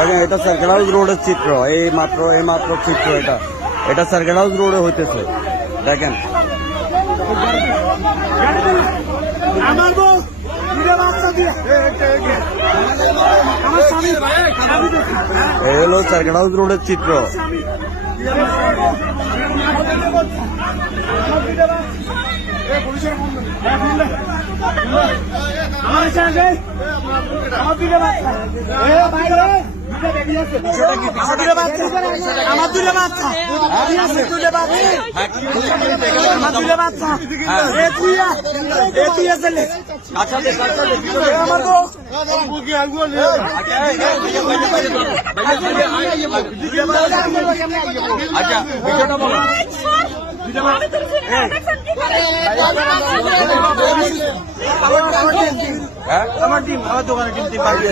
দেখেন এটা circle house রোডের চিত্র, এই মাত্র চিত্র এটা সার্কেল হাউস রোডে হইতেছে। দেখেন এই হলো সার্কেল হাউস রোডের চিত্র।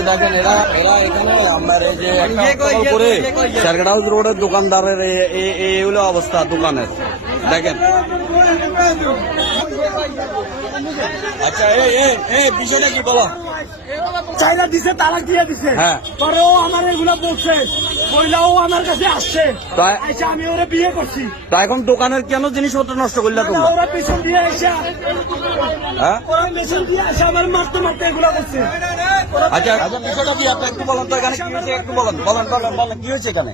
দেখেন এরা এখানে আমার এই যে করে সার্কেল হাউস রোডের দোকানদারের এই হলো অবস্থা দোকানের। দেখেন আচ্ছা এই বিষয়টা কি বলো? চাইনা দিছে, তালাক দিয়ে দিছে, পরেও আমার এগুলা বলছে, মহিলাও আমার কাছে আসছে, আমি ওরা বিয়ে করছি। তা এখন দোকানের কেন জিনিসপত্র নষ্ট করলে তোমরা? ওরা পেছন দিয়ে এসে ওরা পেছন দিয়ে এসে আমার মারতে মারতে এগুলা করছে। আচ্ছা বিষয়টা কি আপনি একটু বলেন তো, এখানে কি হয়েছে একটু বলেন কি হয়েছে এখানে?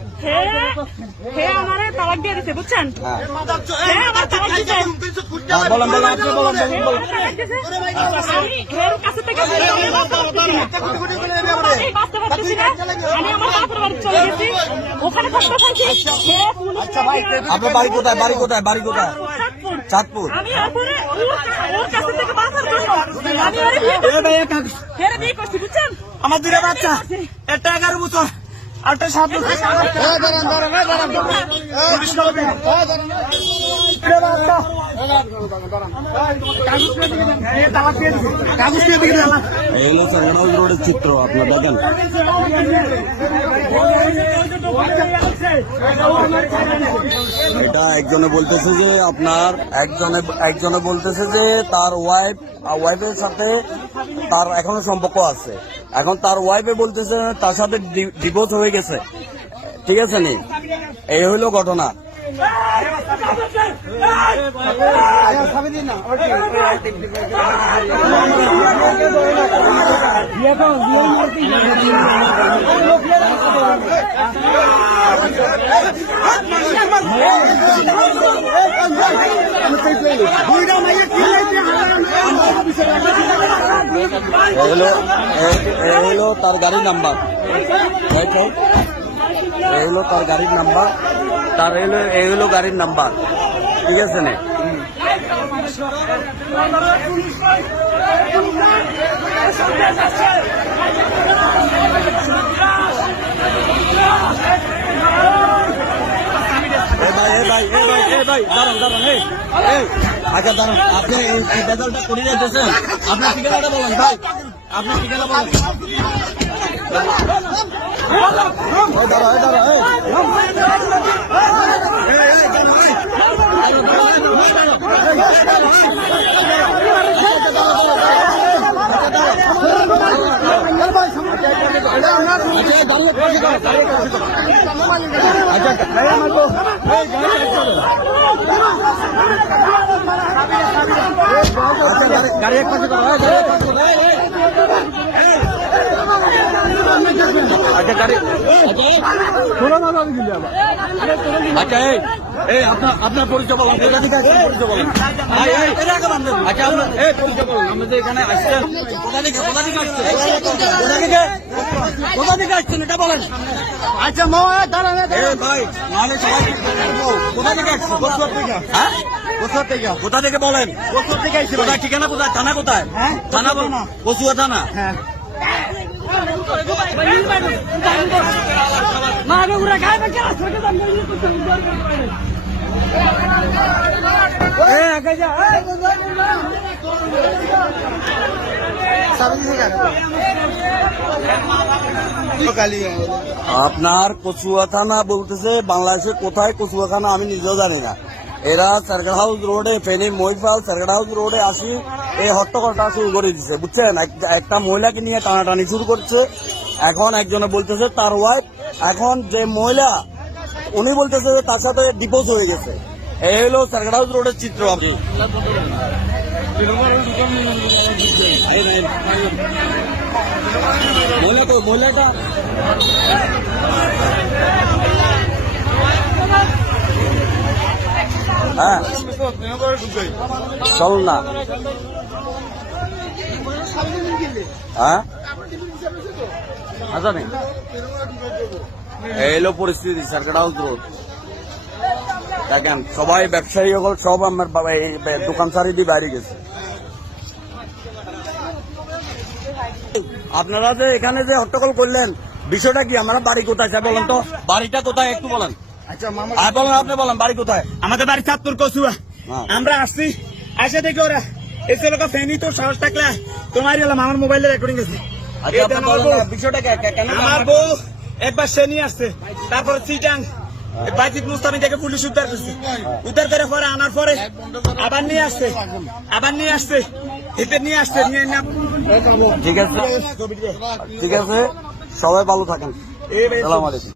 আমারে তালাক দিয়ে দিছে, বুঝছেন? আমার তালাক দিছে। বলেন আপনি বলেন। আমি এর কাছে থেকে বাঁচতে পারতেছি না, আমি আমার বাপের বাড়ি চলে গেছি, ওখানে থাকতে পারছি। আপনার বাড়ি কোথায়? চাঁদপুর। আমি এরপরে ওর কাছে থেকে বাঁচার জন্য আমি ওরে বিয়ে করছি, বুঝছেন? আমার দুটো বাচ্চা, একটা 11 বছর, আরেকটা 7 বছর। এই হলো সার্কেল হাউস রোডের চিত্র, আপনার দেখেন। এটা একজনে বলতেছে যে আপনার একজনে বলতেছে যে তার ওয়াইফের সাথে তার এখনো সম্পর্ক আছে। এখন তার ওয়াইফে বলতেছে তার সাথে ডিভোর্স হয়ে গেছে। ঠিক আছে নি, এই হইলো ঘটনা। এই হলো তার গাড়ির নাম্বার, এই হলো তার গাড়ির নাম্বার, এই হলো গাড়ির নাম্বার। ঠিক আছে না? আচ্ছা দাঁড়ান, আপনি এই বেদলটা করে যাচ্ছেন, আপনার ঠিকানাটা বলেন ভাই, আপনার ঠিকানা বলেন। গাড়ি এক পাশে করো। আচ্ছা গাড়ি আচ্ছা এই আপনার পরিচয় বলেন, কোথা থেকে আসছেন পরিচয় বলেন। আচ্ছা আপনার পরিচয় বলেন, আপনি যে এখানে আসছেন কোথা থেকে আসছেন এটা বলেন। আচ্ছা ভাই নাহলে সবাই কোথা থেকে আসছেন? কোথা থেকে বলেন? কোথায় ঠিকানা কোথায়? থানা কোথায়? থানা বল, কচুয়া থানা। আপনার কচুয়া থানা বলতেছে বাংলাদেশে কোথায় কচুয়া থানা আমি নিজেও জানি না। এরা সার্কেল হাউস রোডে ফেনী মহিপাল সার্কেল হাউস রোডে আসি এই হট্টগোলটা শুরু করে দিচ্ছে, বুঝছেন? একটা মহিলাকে নিয়ে টানাটানি শুরু করছে। এখন একজনে বলতেছে তার ওয়াইফ, এখন যে মহিলা উনি বলতেছে যে তার সাথে ডিভোর্স হয়ে গেছে। এই হলো সার্কিট হাউস রোডের চিত্র। আপনি মহিলা তো মহিলাটা হ্যাঁ চল না হ্যাঁ আচ্ছা নেই। এই হলো পরিস্থিতি সার্কিট হাউস রোড। দেখেন সবাই ব্যবসায়ী হল সব আমার এই দোকান সারি দিয়ে বাইরে গেছে। আপনারা যে এখানে যে হট্টগোল করলেন বিষয়টা কি? আমরা বাড়ি কোথায় স্যার বলেন তো, বাড়িটা কোথায় একটু বলেন। আচ্ছা মামা বলেন, আপনি বলেন বাড়ি কোথায়? আমাদের বাড়ি চাঁদপুর কচুয়া। হ্যাঁ। আমরা আসছি আসে দেখি ওরা এসে লোক ফেনি তো সাহস থাকলে তোমারই হলাম আমার মোবাইলে রেকর্ডিং আছে। আচ্ছা আপনি বলেন না, বিষয়টা কেন? আমার বউ একবার সে নিয়ে আসছে, তারপরে চিটাং বাজিত মুস্তাফি থেকে পুলিশ উদ্ধার করছে, উদ্ধার করে পরে আনার পরে আবার নিয়ে আসছে এতে নিয়ে আসছে নিয়ে ঠিক আছে ঠিক আছে, সবাই ভালো থাকেন। আসসালামু আলাইকুম।